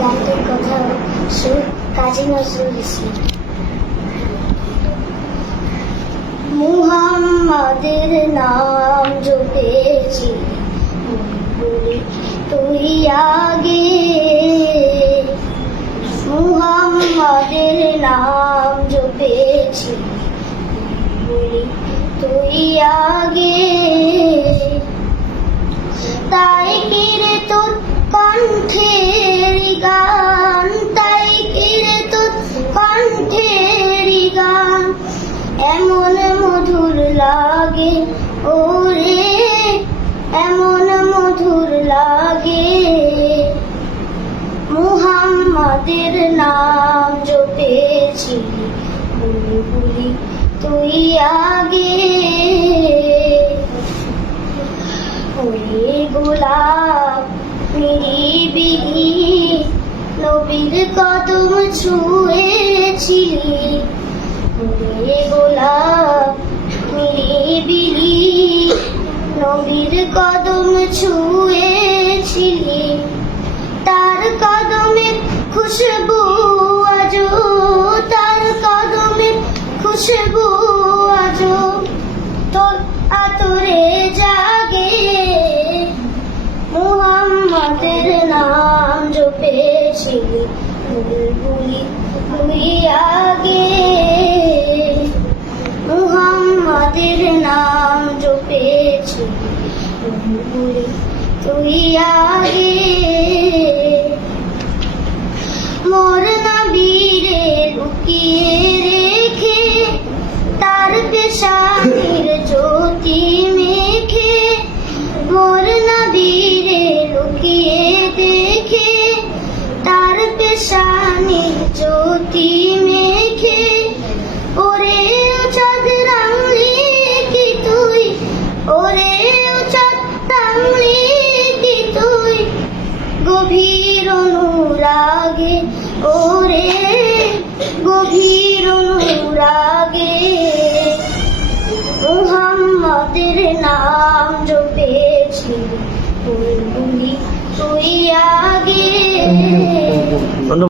গানটির কথা সুর কাজী নজরুল ইসলাম। মুহাম্মাদের নাম জপেছি বলে তুই আগে, মুহাম্মাদের নাম জপেছি বলে তুই আগে, তাই কিরে তোর কণ্ঠের গান, তাই কিরে তোর কণ্ঠের গান এমন মধুর লাগে ওরে, এমন মধুর লাগে। মুহাম্মাদের নাম জপেছি বলি বলি তুই আগে, ওরে গোলাপ নিরিবিলি নবীর কদম ছুঁয়েছিলি, ওরে গোলাপ নিরিবিলি নবীর কদম ছুঁয়েছিলি, তার কদমের খুশবু আজো, তার কদমের খুশবু আজো তোর আতরে জাগে। মুহাম্মাদের নাম জপেছিলি বুলবুলি তুই আগে, মুহাম্মাদের নাম জপেছিলি বুলবুলি তুই আগে। মোর নবীরে লুকিয়ে রেখে তার পেশানির জ্যোতি মেখে, মোর নবীরে লুকিয়ে দেখে তার পেশানির জ্যোতি মেখে, ওরে চাঁদ রাঙলি কি তুই, ওরে চাঁদ রাঙলি কি তুই গভীর অনুরাগে, ওরে গভীর অনুরাগে। মুহাম্মাদের নাম জপেছি বুলবুলি তুই আগে।